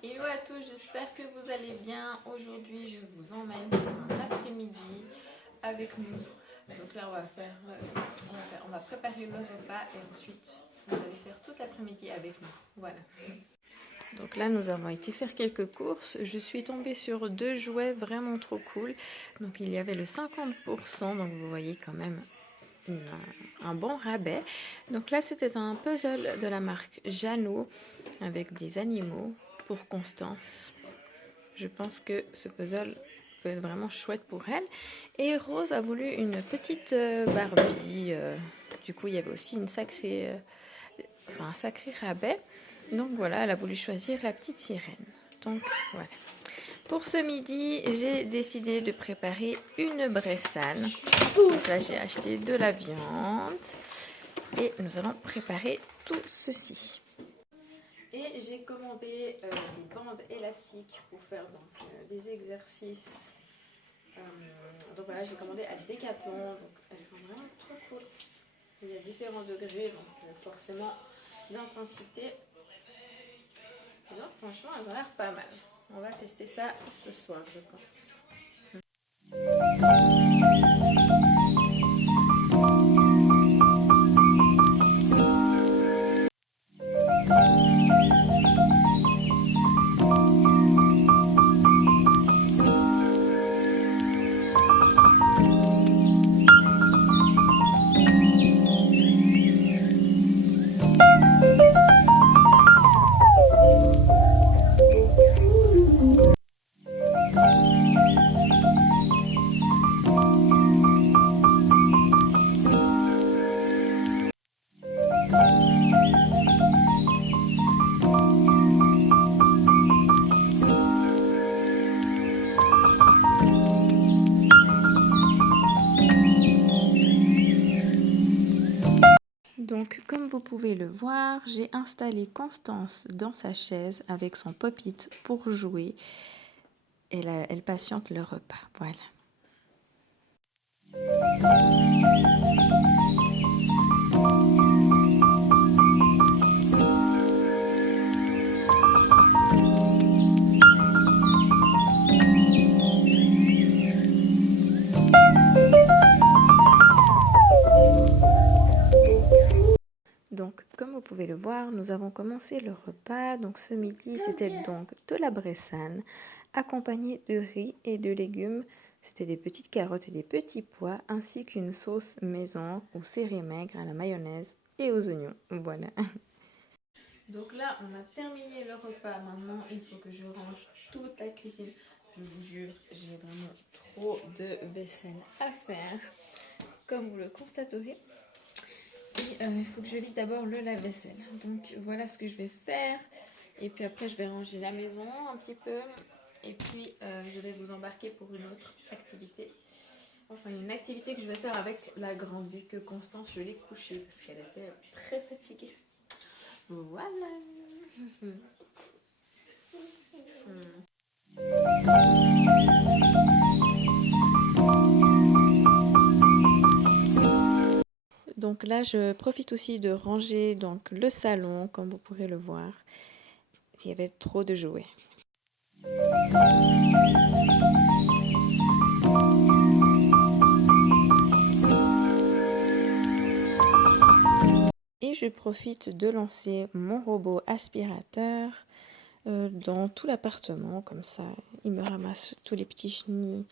Hello à tous, j'espère que vous allez bien. Aujourd'hui, je vous emmène pour un après-midi avec nous. Donc là, on va préparer le repas et ensuite, vous allez faire toute l'après-midi avec nous. Voilà. Donc là, nous avons été faire quelques courses. Je suis tombée sur deux jouets vraiment trop cool. Donc il y avait le 50%, donc vous voyez quand même un bon rabais. Donc là, c'était un puzzle de la marque Jeannot avec des animaux pour Constance. Je pense que ce puzzle peut être vraiment chouette pour elle. Et Rose a voulu une petite Barbie. Du coup, il y avait aussi un sacré rabais. Donc voilà, elle a voulu choisir la petite sirène. Donc voilà. Pour ce midi, j'ai décidé de préparer une bressane. Donc là, j'ai acheté de la viande et nous allons préparer tout ceci. Et j'ai commandé des bandes élastiques pour faire des exercices. Donc voilà, j'ai commandé à Decathlon. Donc elles sont vraiment trop cool. Il y a différents degrés, donc forcément d'intensité. Et donc franchement, elles ont l'air pas mal. On va tester ça ce soir, je pense. Donc, comme vous pouvez le voir, j'ai installé Constance dans sa chaise avec son pop-it pour jouer. Et là, elle patiente le repas. Voilà. Donc, comme vous pouvez le voir, nous avons commencé le repas. Donc, ce midi, c'était donc de la bressane, accompagnée de riz et de légumes. C'était des petites carottes et des petits pois, ainsi qu'une sauce maison aux céréales maigres, à la mayonnaise et aux oignons. Voilà. Donc là, on a terminé le repas. Maintenant, il faut que je range toute la cuisine. Je vous jure, j'ai vraiment trop de vaisselle à faire, comme vous le constaterez. Et il faut que je vide d'abord le lave-vaisselle. Donc voilà ce que je vais faire. Et puis après, je vais ranger la maison un petit peu. Et puis, je vais vous embarquer pour une autre activité. Enfin, une activité que je vais faire avec la grande, vu que Constance, je l'ai couchée parce qu'elle était très fatiguée. Voilà. Donc là, je profite aussi de ranger donc, le salon, comme vous pourrez le voir. Il y avait trop de jouets. Et je profite de lancer mon robot aspirateur dans tout l'appartement. Comme ça, il me ramasse tous les petits chenilles,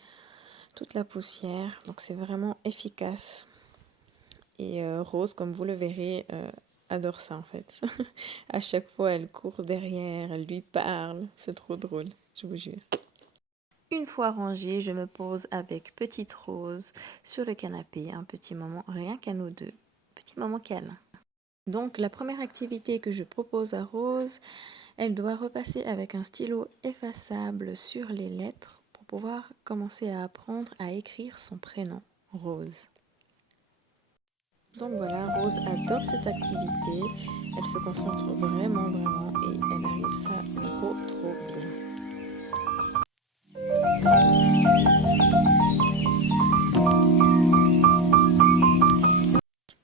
toute la poussière. Donc c'est vraiment efficace. Et Rose, comme vous le verrez, adore ça en fait. À chaque fois, elle court derrière, elle lui parle. C'est trop drôle, je vous jure. Une fois rangée, je me pose avec Petite Rose sur le canapé. Un petit moment, rien qu'à nous deux. Petit moment câlin. Donc, la première activité que je propose à Rose, elle doit repasser avec un stylo effaçable sur les lettres pour pouvoir commencer à apprendre à écrire son prénom, Rose. Donc voilà, Rose adore cette activité. Elle se concentre vraiment et elle arrive ça trop bien.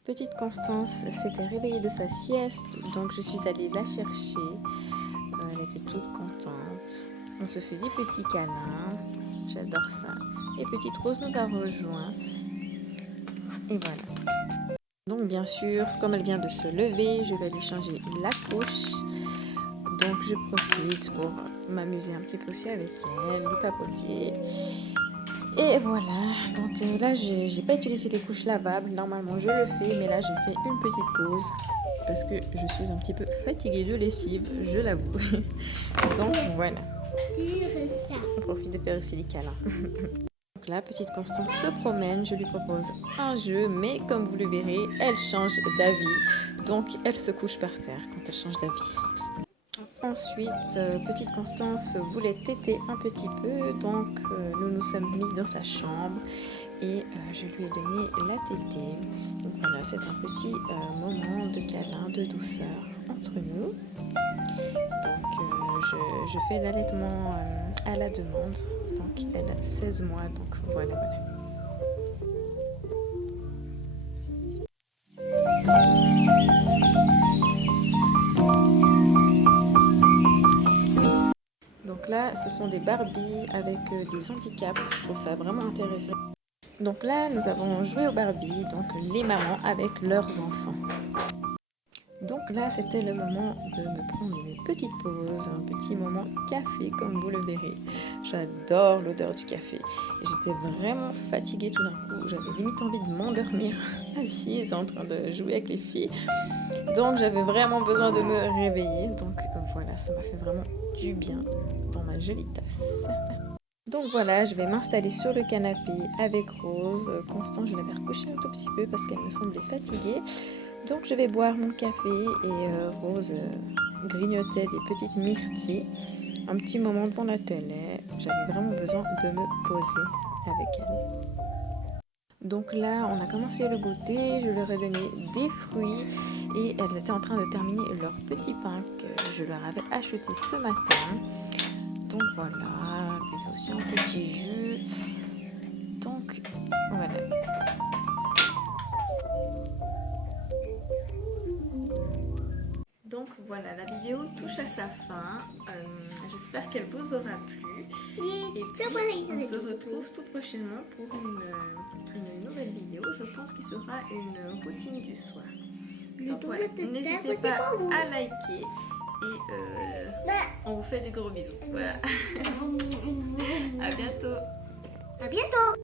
Petite Constance s'était réveillée de sa sieste, donc je suis allée la chercher. Elle était toute contente. On se fait des petits câlins. J'adore ça. Et petite Rose nous a rejoints. Et voilà. Donc bien sûr, comme elle vient de se lever, je vais lui changer la couche. Donc je profite pour m'amuser un petit peu aussi avec elle, lui papoter. Et voilà, donc là j'ai pas utilisé les couches lavables, normalement je le fais, mais là j'ai fait une petite pause parce que je suis un petit peu fatiguée de lessive, je l'avoue. Donc voilà, on profite de faire aussi des câlins. Donc là, petite Constance se promène, je lui propose un jeu, mais comme vous le verrez, elle change d'avis, donc elle se couche par terre quand elle change d'avis. Ensuite, petite Constance voulait téter un petit peu, donc nous nous sommes mis dans sa chambre et je lui ai donné la tétée. Donc voilà, c'est un petit moment de câlin, de douceur entre nous. Donc je fais l'allaitement à la demande, donc elle a 16 mois, donc voilà. Donc là, ce sont des Barbies avec des handicaps. Je trouve ça vraiment intéressant. Donc là, nous avons joué aux Barbies, donc les mamans avec leurs enfants. Donc là, c'était le moment de me prendre une petite pause, un petit moment café, comme vous le verrez. J'adore l'odeur du café. J'étais vraiment fatiguée tout d'un coup. J'avais limite envie de m'endormir assise en train de jouer avec les filles. Donc j'avais vraiment besoin de me réveiller. Donc voilà, ça m'a fait vraiment du bien dans ma jolie tasse. Donc voilà, je vais m'installer sur le canapé avec Rose. Constance, je l'avais recouchée un tout petit peu parce qu'elle me semblait fatiguée. Donc je vais boire mon café et Rose grignotait des petites myrtilles. Un petit moment devant la télé. J'avais vraiment besoin de me poser avec elle. Donc là, on a commencé le goûter, je leur ai donné des fruits et elles étaient en train de terminer leur petit pain que je leur avais acheté ce matin. Donc voilà, puis aussi un petit jus. Donc voilà. Donc voilà, la vidéo touche à sa fin. J'espère qu'elle vous aura plu. Et puis, on se retrouve tout prochainement pour une nouvelle vidéo. Je pense qu'il sera une routine du soir. Donc ouais, n'hésitez pas à liker et on vous fait des gros bisous. Voilà. À bientôt. À bientôt.